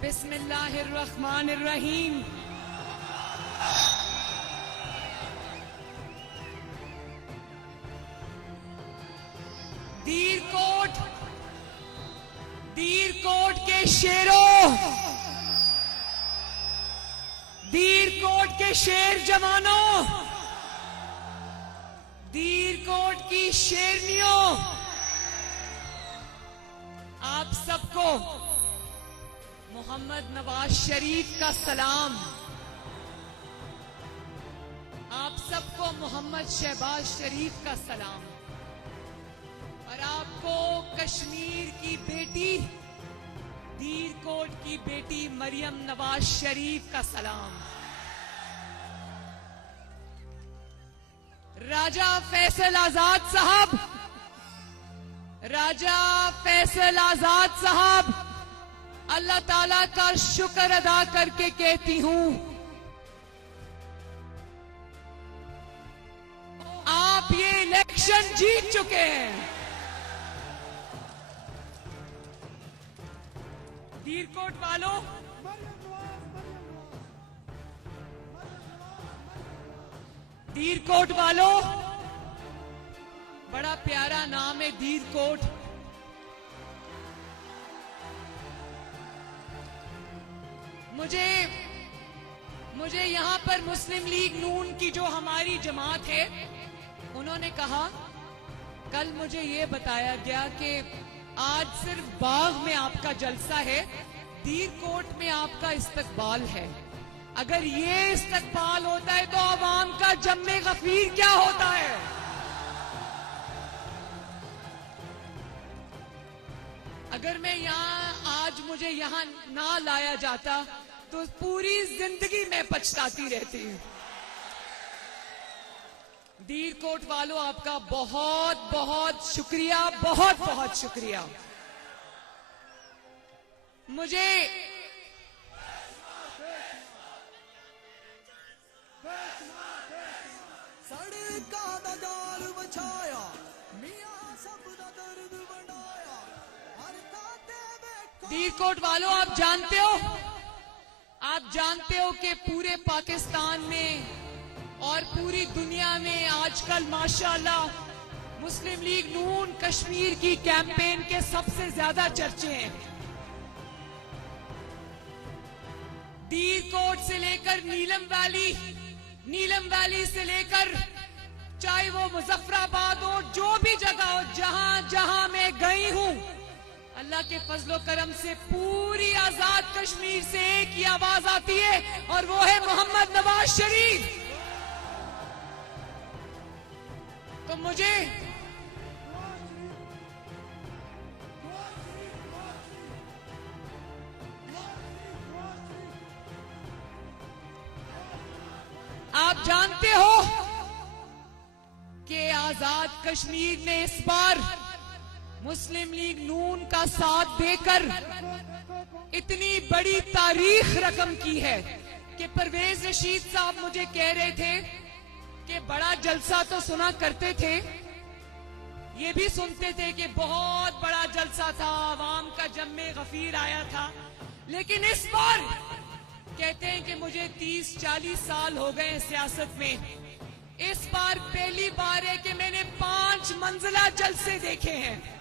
बिस्मिल्लाहिर्रहमानिर्रहीम। दीरकोट के शेरों, दीरकोट के शेर जवानों, दीरकोट की शेरनियों, आप सबको मोहम्मद नवाज शरीफ का सलाम। आप सबको मोहम्मद शहबाज शरीफ का सलाम और आपको कश्मीर की बेटी, दीरकोट की बेटी मरियम नवाज शरीफ का सलाम। राजा फैसल आजाद साहब, राजा फैसल आजाद साहब, अल्लाह ताला का शुक्र अदा करके कहती हूं, आप ये इलेक्शन जीत चुके हैं। दीरकोट वालों, दीरकोट वालों, बड़ा प्यारा नाम है दीरकोट। मुझे यहां पर मुस्लिम लीग नून की जो हमारी जमात है, उन्होंने कहा, कल मुझे ये बताया गया कि आज सिर्फ बाग में आपका जलसा है, दीरकोट में आपका इस्तकबाल है। अगर ये इस्तकबाल होता है तो आवाम का जम्मे गफीर क्या होता है? अगर मैं आज मुझे यहां ना लाया जाता तो पूरी जिंदगी में पछताती रहती हूं। दीरकोट वालों, आपका बहुत बहुत शुक्रिया, बहुत बहुत शुक्रिया। मुझे दीरकोट वालों, आप जानते हो कि पूरे पाकिस्तान में और पूरी दुनिया में आजकल माशाअल्लाह मुस्लिम लीग नून कश्मीर की कैंपेन के सबसे ज्यादा चर्चे हैं। दीरकोट से लेकर नीलम वैली से लेकर चाहे वो मुजफ्फराबाद हो, जो भी जगह हो, जहां जहां मैं गई हूं, अल्लाह के फजलो करम से पूरी आजाद कश्मीर से एक ही आवाज आती है और वो है मोहम्मद नवाज शरीफ। तो मुझे आप जानते हो कि आजाद कश्मीर ने इस बार मुस्लिम लीग नून का साथ देकर इतनी बड़ी तारीख रकम की है कि परवेज रशीद साहब मुझे कह रहे थे कि बड़ा जलसा तो सुना करते थे, ये भी सुनते थे कि बहुत बड़ा जलसा था, आवाम का जम्मे गफीर आया था, लेकिन इस बार कहते हैं कि मुझे 30-40 साल हो गए सियासत में, इस बार पहली बार है कि मैंने 5 मंजिला जलसे देखे हैं।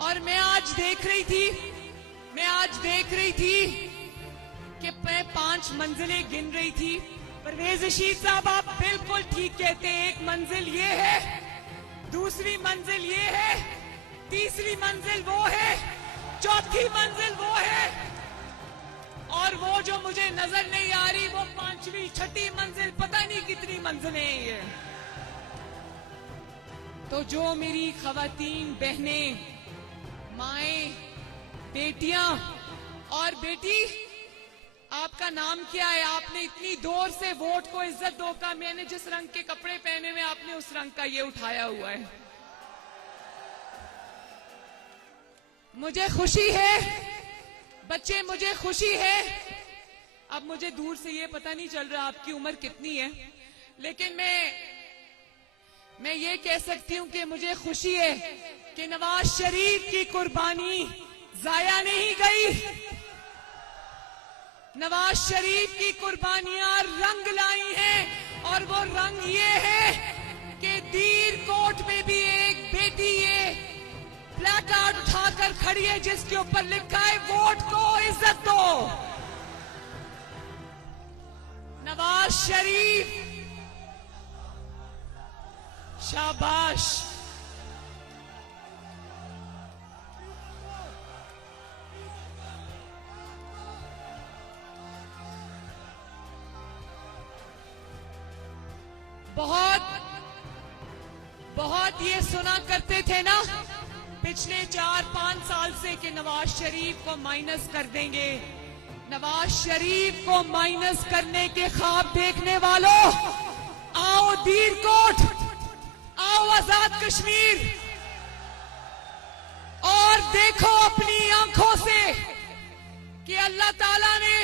और मैं आज देख रही थी कि मैं 5 मंजिलें गिन रही थी। परवेज रशीद साहब, आप बिल्कुल ठीक कहते हैं। एक मंजिल ये है, दूसरी मंजिल ये है, तीसरी मंजिल वो है, चौथी मंजिल वो है, और वो जो मुझे नजर नहीं आ रही वो 5वीं 6ठी मंजिल, पता नहीं कितनी मंजिलें हैं ये। तो जो मेरी खवातीन, बहनें, माएं, बेटियां और बेटी, आपका नाम क्या है? आपने इतनी दूर से वोट को इज्जत दो का, मैंने जिस रंग के कपड़े पहने हुए आपने उस रंग का ये उठाया हुआ है। मुझे खुशी है बच्चे, मुझे खुशी है। अब मुझे दूर से ये पता नहीं चल रहा आपकी उम्र कितनी है, लेकिन मैं ये कह सकती हूं कि मुझे खुशी है कि नवाज शरीफ की कुर्बानी जाया नहीं गई। नवाज शरीफ की कुर्बानियां रंग लाई हैं और वो रंग ये है कि दीर कोट में भी एक बेटी ये प्लेकार्ड उठाकर खड़ी है जिसके ऊपर लिखा है वोट को इज्जत दो। नवाज शरीफ, शाबाश। बहुत ये सुना करते थे ना पिछले 4-5 साल से कि नवाज शरीफ को माइनस कर देंगे। नवाज शरीफ को माइनस करने के ख्वाब देखने वालों, आओ दीर कोट, आओ आजाद कश्मीर और देखो अपनी आंखों से कि अल्लाह ताला ने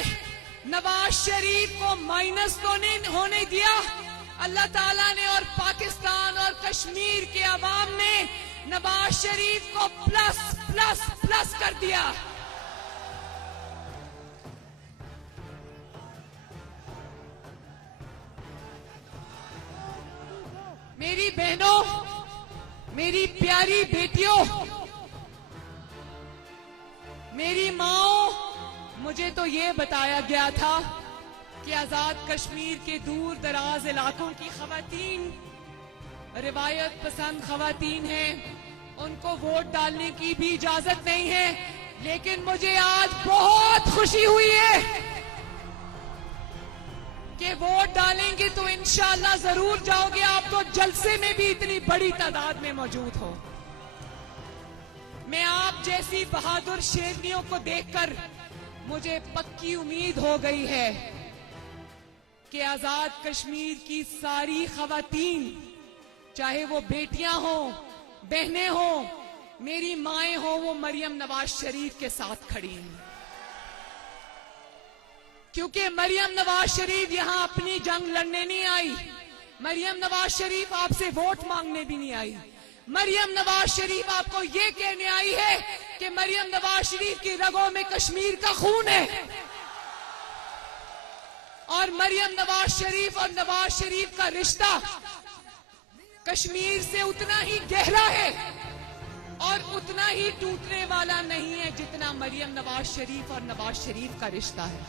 नवाज शरीफ को माइनस तो नहीं होने दिया, अल्लाह ताला ने और पाकिस्तान और कश्मीर के अवाम ने नवाज शरीफ को प्लस प्लस प्लस कर दिया। मेरी बहनों, मेरी प्यारी बेटियों, मेरी माओ, मुझे तो ये बताया गया था कि आजाद कश्मीर के दूर दराज इलाकों की खवातीन रिवायत पसंद खवातीन हैं, उनको वोट डालने की भी इजाजत नहीं है। लेकिन मुझे आज बहुत खुशी हुई है कि वोट डालेंगे तो इंशाअल्लाह जरूर जाओगे। आप तो जलसे में भी इतनी बड़ी तादाद में मौजूद हो। मैं आप जैसी बहादुर शेरनियों को देखकर मुझे पक्की उम्मीद हो गई है कि आजाद कश्मीर की सारी खवातीन, चाहे वो बेटियां हो, बहनें हो, मेरी माएं हो, वो मरियम नवाज शरीफ के साथ खड़ी हैं। क्योंकि मरियम नवाज शरीफ यहां अपनी जंग लड़ने नहीं आई। मरियम नवाज शरीफ आपसे वोट मांगने भी नहीं आई। मरियम नवाज शरीफ आपको ये कहने आई है कि मरियम नवाज शरीफ की रगों में कश्मीर का खून है और मरियम नवाज शरीफ और नवाज शरीफ का रिश्ता कश्मीर से उतना ही गहरा है और उतना ही टूटने वाला नहीं है जितना मरियम नवाज शरीफ और नवाज शरीफ का रिश्ता है।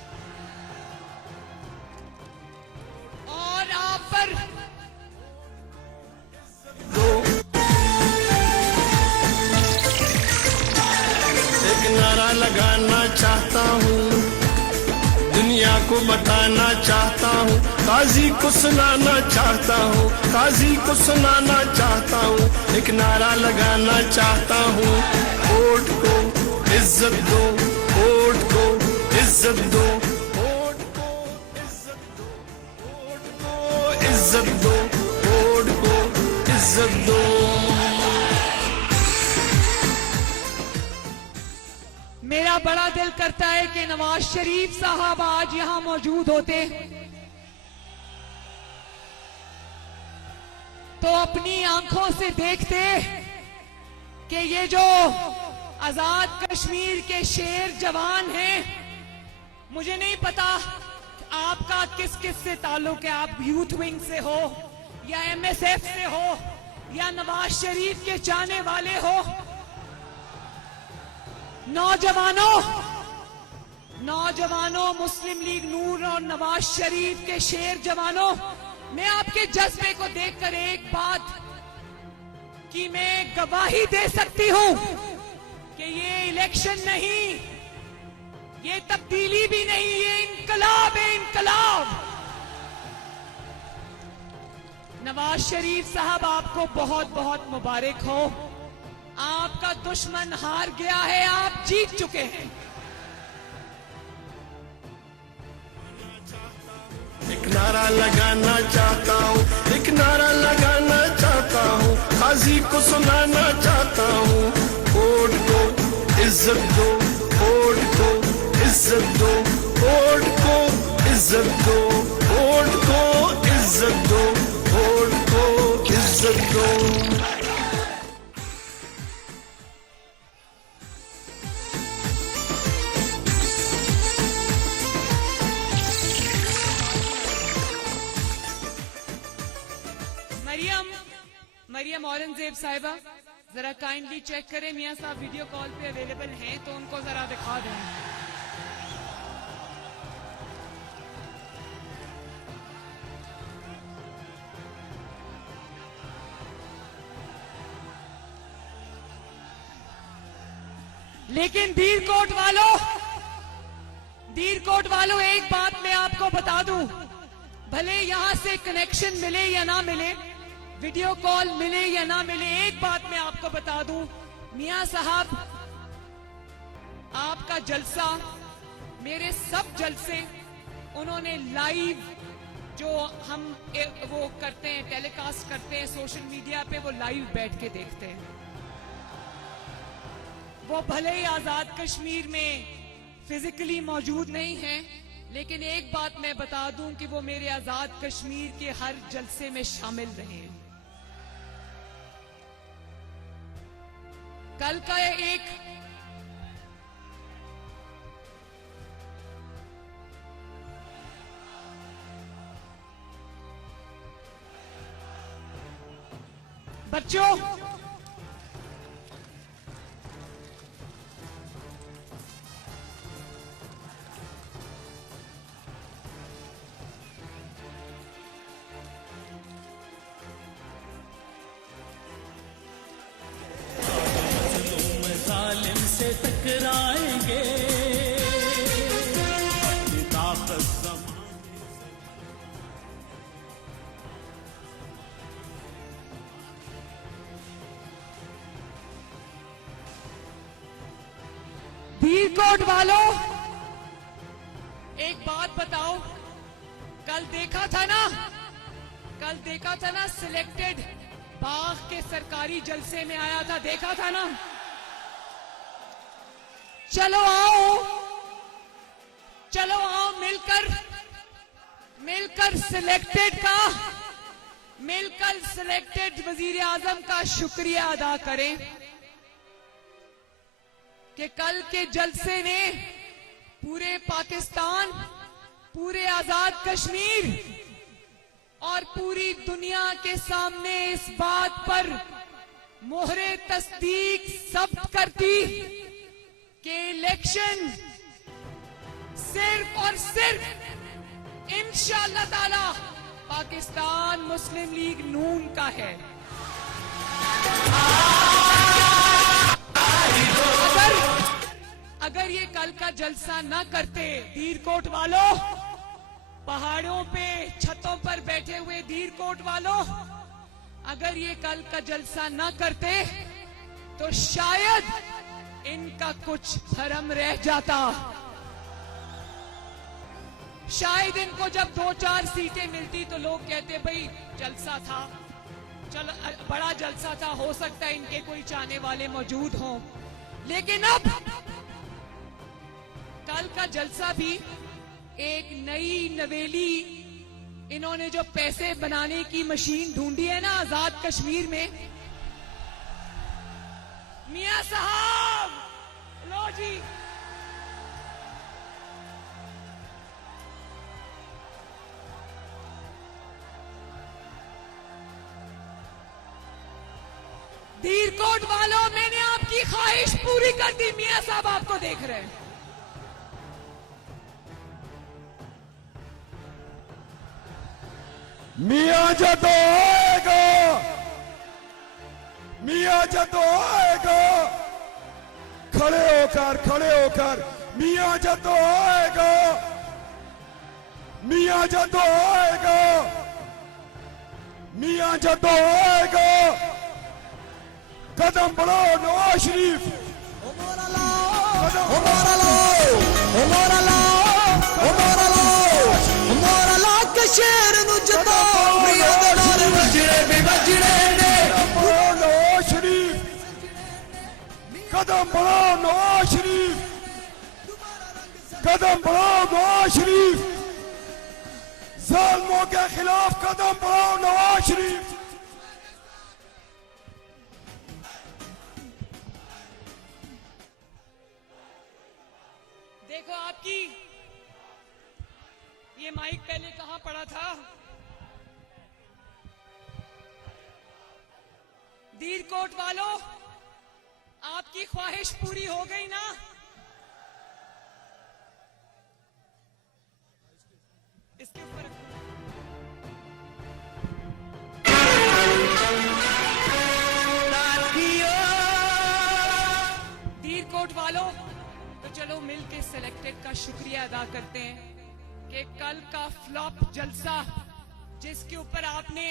और आप पर एक नारा लगाना चाहता हूँ, दुनिया को बताना चाहता हूँ, काजी को सुनाना चाहता हूँ, काजी को सुनाना चाहता हूँ। एक नारा लगाना चाहता हूँ, वोट को इज्जत दो, वोट को इज्जत दो, वोट को इज्जत दो, वोट को इज्जत दो, वोट को इज्जत दो। मेरा बड़ा दिल करता है कि नवाज शरीफ साहब आज यहां मौजूद होते तो अपनी आंखों से देखते कि ये जो आजाद कश्मीर के शेर जवान हैं, मुझे नहीं पता आपका किस किस से ताल्लुक है, आप यूथ विंग से हो या MSF से हो या नवाज शरीफ के चाहने वाले हो। नौजवानों, मुस्लिम लीग नून और नवाज शरीफ के शेर जवानों, मैं आपके जज्बे को देखकर एक बात की मैं गवाही दे सकती हूं कि ये इलेक्शन नहीं, ये तब्दीली भी नहीं, ये इनकलाब है, इनकलाब। नवाज शरीफ साहब आपको बहुत बहुत मुबारक हो। आपका दुश्मन हार गया है, आप जीत चुके हैं। एक नारा लगाना चाहता हूँ, एक नारा लगाना चाहता हूँ, काजी को सुनाना चाहता हूँ, वोट को इज्जत दो, वोट को इज्जत दो, वोट को इज्जत दो, वोट को इज्जत दो, वोट को इज्जत दो। मरियम औरंगजेब साहिबा जरा काइंडली चेक करें, मियां साहब वीडियो कॉल पे अवेलेबल हैं तो उनको जरा दिखा दें। लेकिन दीरकोट वालों एक बात मैं आपको बता दूं, भले यहां से कनेक्शन मिले या ना मिले, वीडियो कॉल मिले या ना मिले, एक बात मैं आपको बता दूं, मियां साहब आपका जलसा, मेरे सब जलसे उन्होंने लाइव जो हम वो करते हैं, टेलीकास्ट करते हैं सोशल मीडिया पे, वो लाइव बैठ के देखते हैं। वो भले ही आजाद कश्मीर में फिजिकली मौजूद नहीं है, लेकिन एक बात मैं बता दूं कि वो मेरे आजाद कश्मीर के हर जलसे में शामिल रहे हैं। कल का एक बच्चों, से टकराएंगे दीरकोट वालों, एक बात बताओ, कल देखा था ना सिलेक्टेड बाग के सरकारी जलसे में आया था, देखा था ना। चलो आओ मिलकर सिलेक्टेड वजीर आजम का शुक्रिया अदा करें कि कल के जलसे ने पूरे पाकिस्तान, पूरे आजाद कश्मीर और पूरी दुनिया के सामने इस बात पर मोहरे तस्दीक जब्त कर दी कि इलेक्शन सिर्फ और सिर्फ इंशाअल्लाह ताला पाकिस्तान मुस्लिम लीग नून का है। अगर ये कल का जलसा न करते, दीरकोट वालों, पहाड़ों पे छतों पर बैठे हुए दीरकोट वालों, अगर ये कल का जलसा न करते तो शायद इनका कुछ भरम रह जाता। शायद इनको जब 2-4 सीटें मिलती तो लोग कहते भाई जलसा था, चल बड़ा जलसा था, हो सकता है इनके कोई चाहने वाले मौजूद हों। लेकिन अब कल का जलसा भी एक नई नवेली, इन्होंने जो पैसे बनाने की मशीन ढूंढी है ना आजाद कश्मीर में, मियां साहब लो जी, दीरकोट वालों, मैंने आपकी ख्वाहिश पूरी कर दी। मियां साहब आपको देख रहे हैं। मियां जदों आएगा, मियां जदों आएगा, खड़े होकर मियां जदों आएगा, मियां जदों आएगा, मियां जदों आएगा, कदम बढ़ाओ नवाज शरीफ, शेर नु जताओ, नवाज शरीफ, कदम बढ़ाओ नवाज शरीफ, कदम बढ़ाओ नवाज शरीफ, जालिमों के खिलाफ कदम बढ़ाओ नवाज शरीफ। देखो आपकी ये माइक पहले कहां पड़ा था, दीरकोट वालों, आपकी ख्वाहिश पूरी हो गई ना? इसके ऊपर दीरकोट वालों, तो चलो मिलके सिलेक्टेड का शुक्रिया अदा करते हैं कि कल का फ्लॉप जलसा, जिसके ऊपर आपने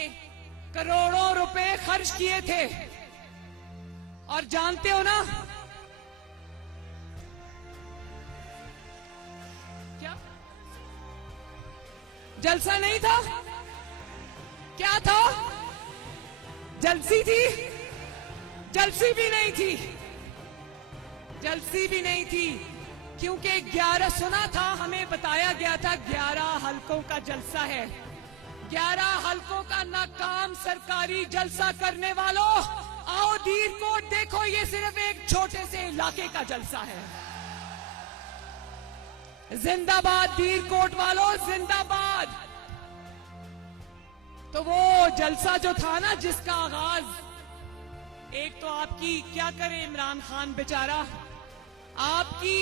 करोड़ों रुपए खर्च किए थे, और जानते हो ना क्या जलसा नहीं था? क्या था? जलसी थी? जलसी भी नहीं थी, जलसी भी नहीं थी, क्योंकि 11 सुना था, हमें बताया गया था 11 हलकों का जलसा है। 11 हलकों का नाकाम सरकारी जलसा करने वालों, आओ दीरकोट देखो, ये सिर्फ एक छोटे से इलाके का जलसा है। जिंदाबाद दीरकोट वालों, जिंदाबाद। तो वो जलसा जो था ना, जिसका आगाज, एक तो आपकी क्या करे इमरान खान बेचारा, आपकी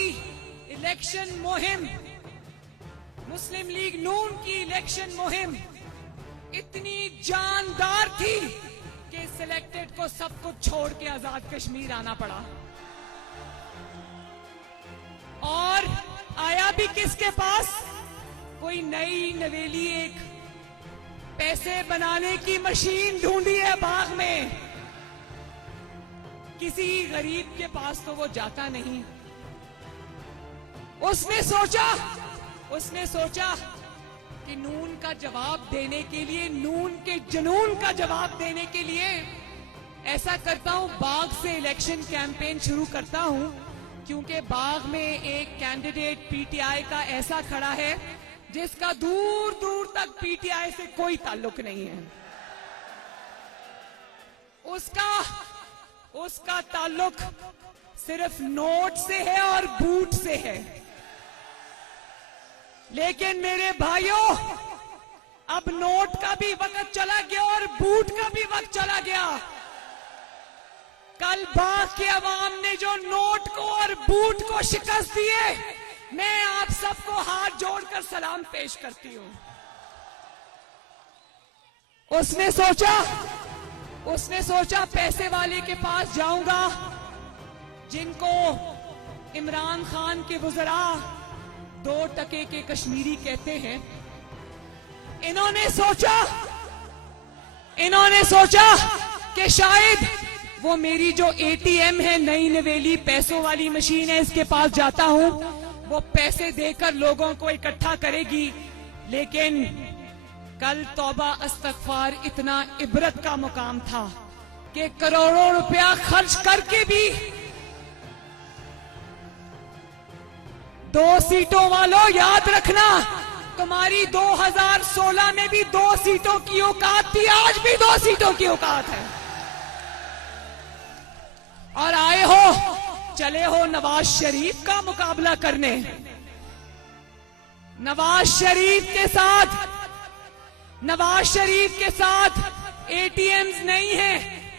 इलेक्शन मुहिम, मुस्लिम लीग नून की इलेक्शन मुहिम इतनी जानदार थी कि सिलेक्टेड को सब कुछ छोड़ के आजाद कश्मीर आना पड़ा। और आया भी किसके पास? कोई नई नवेली एक पैसे बनाने की मशीन ढूंढी है बाग में। किसी गरीब के पास तो वो जाता नहीं। उसने सोचा कि नून का जवाब देने के लिए, नून के जुनून का जवाब देने के लिए ऐसा करता हूं, बाग से इलेक्शन कैंपेन शुरू करता हूं, क्योंकि बाग में एक कैंडिडेट पीटीआई का ऐसा खड़ा है जिसका दूर दूर तक पीटीआई से कोई ताल्लुक नहीं है। उसका ताल्लुक सिर्फ नोट से है और बूट से है। लेकिन मेरे भाइयों, अब नोट का भी वक्त चला गया और बूट का भी वक्त चला गया। कल बाग के अवाम ने जो नोट को और बूट को शिकस्त दी है, मैं आप सबको हाथ जोड़कर सलाम पेश करती हूं। उसने सोचा पैसे वाले के पास जाऊंगा, जिनको इमरान खान के वुज़रा 2 टके के कश्मीरी कहते हैं। इन्होंने सोचा कि शायद वो मेरी जो एटीएम है, नई नवेली पैसों वाली मशीन है, इसके पास जाता हूं, वो पैसे देकर लोगों को इकट्ठा करेगी। लेकिन कल तौबा अस्तगफार इतना इबरत का मुकाम था कि करोड़ों रुपया खर्च करके भी 2 सीटों वालों, याद रखना, तुम्हारी 2016 में भी 2 सीटों की औकात थी, आज भी 2 सीटों की औकात है। और आए हो, चले हो नवाज शरीफ का मुकाबला करने। नवाज शरीफ के साथ एटीएम्स नहीं है,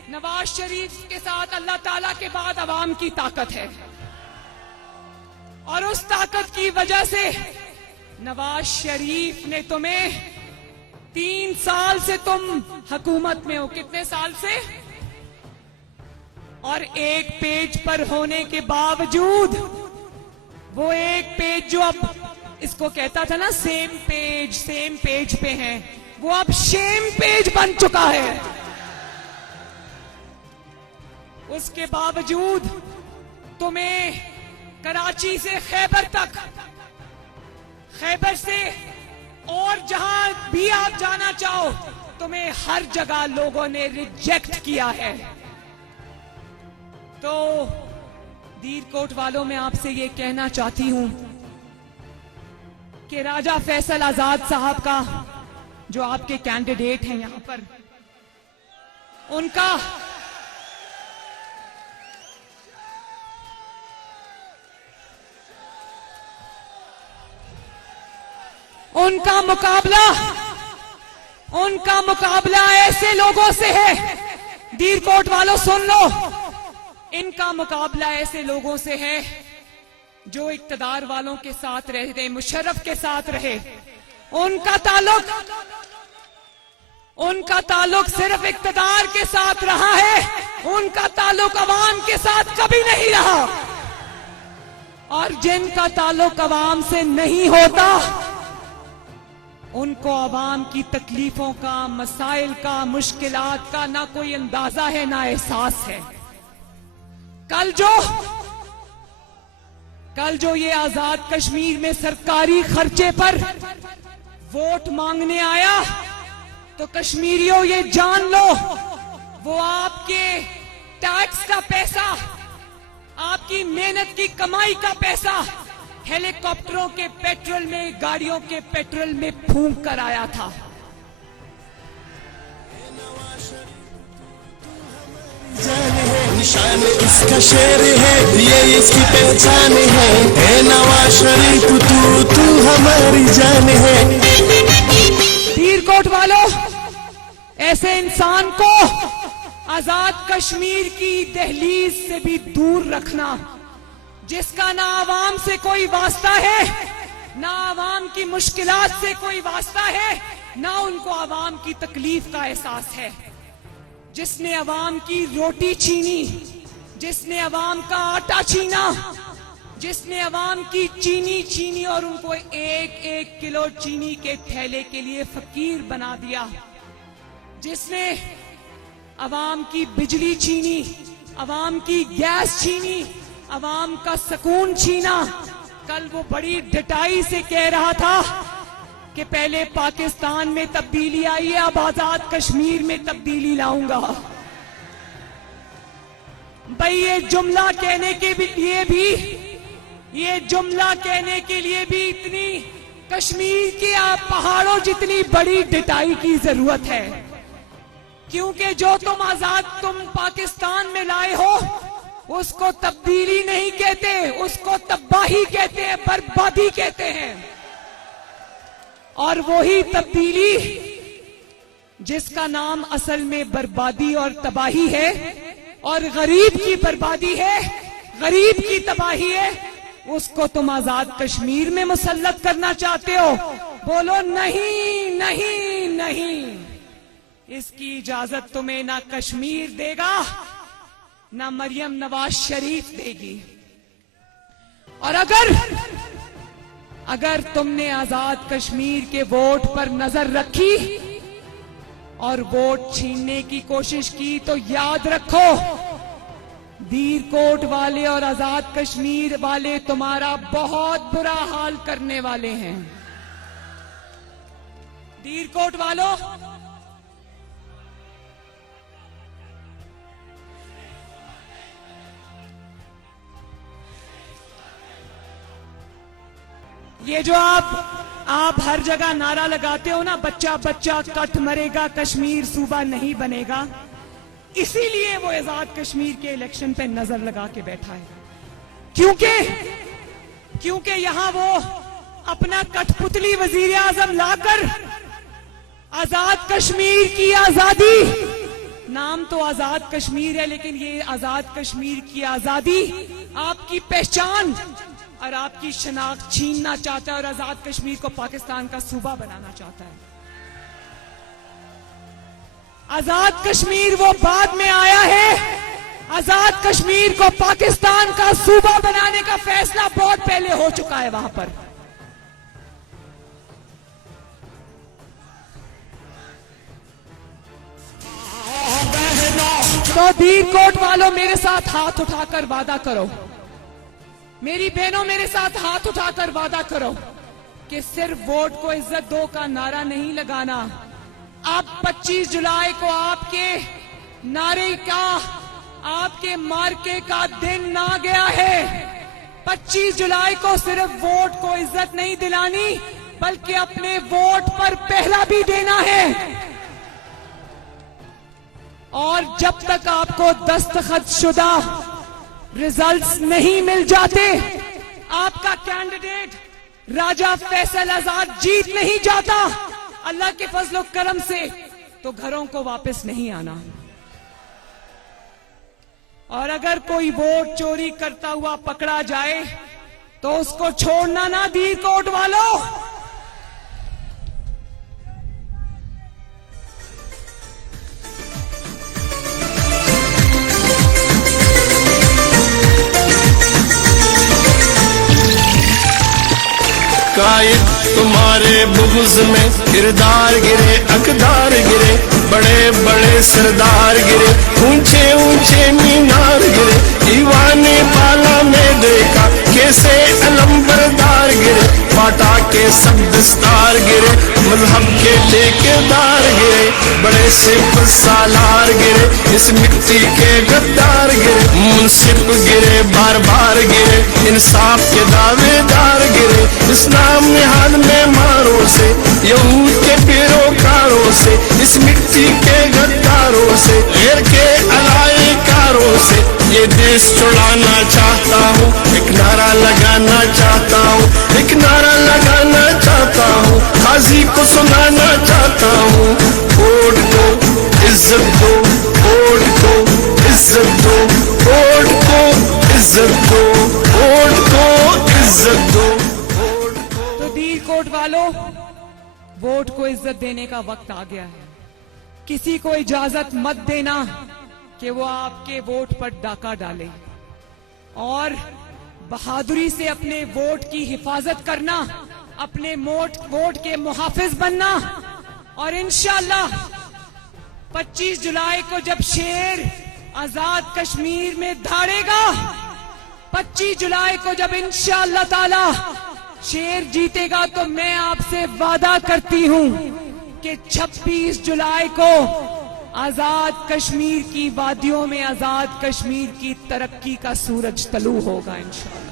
नवाज शरीफ के साथ अल्लाह ताला के बाद अवाम की ताकत है। और उस ताकत की वजह से नवाज शरीफ ने तुम्हें 3 साल से तुम हुकूमत में हो, कितने साल से? और एक पेज पर होने के बावजूद, वो एक पेज जो अब इसको कहता था ना सेम पेज पे हैं, वो अब शेम पेज बन चुका है। उसके बावजूद तुम्हें कराची से खैबर तक, खैबर से और जहां भी आप जाना चाहो, तुम्हें हर जगह लोगों ने रिजेक्ट किया है। तो दीरकोट वालों, मैं आपसे ये कहना चाहती हूं कि राजा फैसल आजाद साहब का, जो आपके कैंडिडेट हैं यहां पर, उनका मुकाबला ऐसे लोगों से है दीरकोट वालों सुन लो, इनका मुकाबला ऐसे लोगों से है जो इक्तदार वालों के साथ रहे, मुशर्रफ के साथ रहे। उनका ताल्लुक सिर्फ इक्तदार के साथ रहा है, उनका ताल्लुक अवाम के साथ कभी नहीं रहा। और जिनका ताल्लुक अवाम से नहीं होता, उनको अवाम की तकलीफों का, मसाइल का, मुश्किलात का ना कोई अंदाजा है ना एहसास है। कल जो ये आजाद कश्मीर में सरकारी खर्चे पर वोट मांगने आया, तो कश्मीरियों ये जान लो, वो आपके टैक्स का पैसा, आपकी मेहनत की कमाई का पैसा हेलीकॉप्टरों के पेट्रोल में, गाड़ियों के पेट्रोल में फूंक कर आया था। निशान इसका शेर है, ये इसकी पहचान है नवाज शरीफ तू हमारी जान है। दीरकोट वालों, ऐसे इंसान को आजाद कश्मीर की दहलीज से भी दूर रखना, जिसका ना आवाम से कोई वास्ता है, ना आवाम की मुश्किलात से कोई वास्ता है, ना उनको आवाम की तकलीफ का एहसास है। जिसने आवाम की रोटी छीनी, जिसने आवाम का आटा छीना, जिसने आवाम की चीनी छीनी और उनको एक एक किलो चीनी के थैले के लिए फकीर बना दिया, जिसने आवाम की बिजली छीनी, आवाम की गैस छीनी, आवाम का सुकून छीना, कल वो बड़ी डटाई से कह रहा था कि पहले पाकिस्तान में तब्दीली आई है, अब आजाद कश्मीर में तब्दीली लाऊंगा। भाई ये जुमला कहने के लिए भी इतनी कश्मीर के पहाड़ों जितनी बड़ी डटाई की जरूरत है, क्योंकि जो तुम पाकिस्तान में लाए हो उसको तब्दीली नहीं कहते, उसको तबाही कहते हैं, बर्बादी कहते हैं। और वही तब्दीली जिसका नाम असल में बर्बादी और तबाही है, और गरीब की बर्बादी है, गरीब की तबाही है, उसको तुम आजाद कश्मीर में मुसल्लत करना चाहते हो। बोलो नहीं नहीं नहीं, इसकी इजाजत तुम्हें ना कश्मीर देगा, ना मरियम नवाज शरीफ देगी। और अगर तुमने आजाद कश्मीर के वोट पर नजर रखी और वोट छीनने की कोशिश की, तो याद रखो, दीरकोट वाले और आजाद कश्मीर वाले तुम्हारा बहुत बुरा हाल करने वाले हैं। दीरकोट वालों, ये जो आप हर जगह नारा लगाते हो ना, बच्चा बच्चा कट मरेगा, कश्मीर सूबा नहीं बनेगा, इसीलिए वो आजाद कश्मीर के इलेक्शन पे नजर लगा के बैठा है। क्योंकि यहां वो अपना कठपुतली वजीर आजम लाकर आजाद कश्मीर की आजादी, नाम तो आजाद कश्मीर है, लेकिन ये आजाद कश्मीर की आजादी आपकी पहचान और आपकी शनाख्त छीनना चाहता है और आजाद कश्मीर को पाकिस्तान का सूबा बनाना चाहता है। आजाद कश्मीर वो बाद में आया है, आजाद कश्मीर को पाकिस्तान का सूबा बनाने का फैसला बहुत पहले हो चुका है वहां पर। तो दीरकोट वालों, मेरे साथ हाथ उठाकर वादा करो, मेरी बहनों मेरे साथ हाथ उठाकर वादा करो कि सिर्फ वोट को इज्जत दो का नारा नहीं लगाना। अब 25 जुलाई को आपके नारे का, आपके मार्के का दिन आ गया है। 25 जुलाई को सिर्फ वोट को इज्जत नहीं दिलानी, बल्कि अपने वोट पर पहरा भी देना है। और जब तक आपको दस्तखत शुदा रिजल्ट्स नहीं मिल जाते, आपका कैंडिडेट राजा फैसल आजाद जीत नहीं जाता अल्लाह के फजलो करम से, तो घरों को वापस नहीं आना। और अगर कोई वोट चोरी करता हुआ पकड़ा जाए तो उसको छोड़ना ना दीर कोट वालों। कायद तुम्हारे बुग़्ज़ में किरदार गिरे, अकदार गिरे, बड़े बड़े सरदार गिरे, ऊंचे ऊंचे मीनार गिरे, दीवाने पाला में देखा कैसे अलंबरदार गिरे, बाटा के सब दस्तार गिरे, मजहब के ठेकेदार गिरे, बड़े सिर्फ सालार गिरे, इस मिट्टी के गद्दार गिरे, मुंसिफ गिरे, बार बार गिरे, इंसाफ के दावेदार गिरे, इस्लाम निहाल में मारों से, यहूद के पैरोकारों से, इस मिट्टी के गद्दारों से, गैर के अलायकारों से ये देश छुड़ाना चाहता हूँ, एक नारा लगाना चाहता हूँ, एक नारा लगाना चाहता हूँ, काजी को सुनाना चाहता हूँ, वोट को इज्जत दो, वोट को इज्जत दो, वोट को इज्जत दो, वोट को इज्जत दो। कोट वालों, वोट को इज्जत देने का वक्त आ गया है। किसी को इजाजत मत देना कि वो आपके वोट पर डाका डाले, और बहादुरी से अपने वोट की हिफाजत करना, अपने वोट के मुहाफिज बनना। और इंशाअल्लाह 25 जुलाई को जब शेर आजाद कश्मीर में धाड़ेगा, 25 जुलाई को जब इंशाअल्लाह ताला शेर जीतेगा, तो मैं आपसे वादा करती हूं कि 26 जुलाई को आजाद कश्मीर की वादियों में आजाद कश्मीर की तरक्की का सूरज तलू होगा इंशाअल्लाह।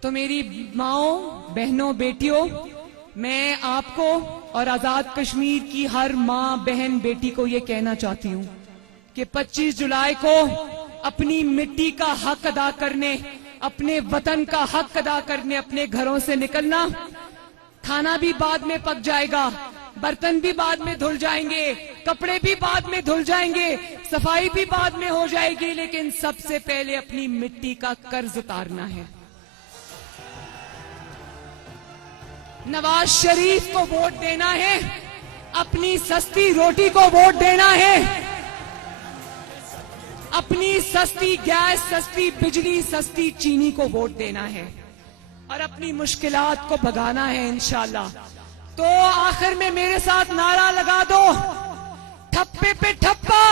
तो मेरी माओ, बहनों, बेटियों, मैं आपको और आजाद कश्मीर की हर माँ, बहन, बेटी को ये कहना चाहती हूँ कि 25 जुलाई को अपनी मिट्टी का हक अदा करने, अपने वतन का हक अदा करने अपने घरों से निकलना। खाना भी बाद में पक जाएगा, बर्तन भी बाद में धुल जाएंगे, कपड़े भी बाद में धुल जाएंगे, सफाई भी बाद में हो जाएगी, लेकिन सबसे पहले अपनी मिट्टी का कर्ज उतारना है। नवाज शरीफ को वोट देना है, अपनी सस्ती रोटी को वोट देना है, अपनी सस्ती गैस, सस्ती बिजली, सस्ती चीनी को वोट देना है, और अपनी मुश्किलात को भगाना है इंशाअल्लाह। तो आखिर में मेरे साथ नारा लगा दो, ठप्पे पे ठप्पा,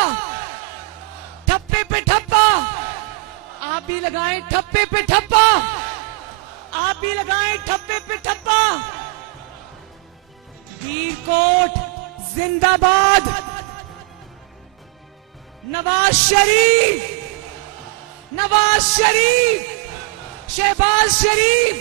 ठप्पे पे ठप्पा। आप भी लगाएं ठप्पे पे ठप्पा, आप भी लगाएं ठप्पे पे ठप्पा। दीर कोट जिंदाबाद, नवाज शरीफ, नवाज शरीफ, शहबाज शरीफ।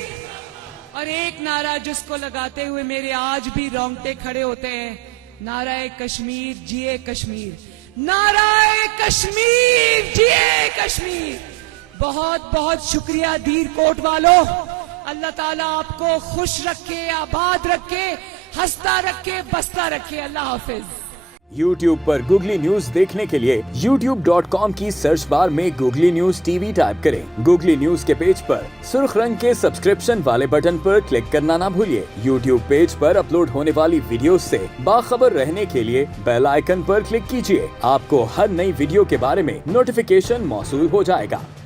और एक नारा जिसको लगाते हुए मेरे आज भी रोंगटे खड़े होते हैं, नाराए कश्मीर जिए कश्मीर, नाराए कश्मीर जिए कश्मीर। बहुत बहुत शुक्रिया दीर कोट वालों, अल्लाह ताला आपको खुश रखे, आबाद रखे, हंसता रखे, बसता रखे। अल्लाह हाफिज। YouTube पर Googly न्यूज देखने के लिए youtube.com की सर्च बार में Googly न्यूज TV टाइप करें। Googly न्यूज के पेज पर सुर्ख रंग के सब्सक्रिप्शन वाले बटन पर क्लिक करना ना भूलिए। YouTube पेज पर अपलोड होने वाली वीडियो से बाखबर रहने के लिए बेल आइकन पर क्लिक कीजिए। आपको हर नई वीडियो के बारे में नोटिफिकेशन मौसूल हो जाएगा।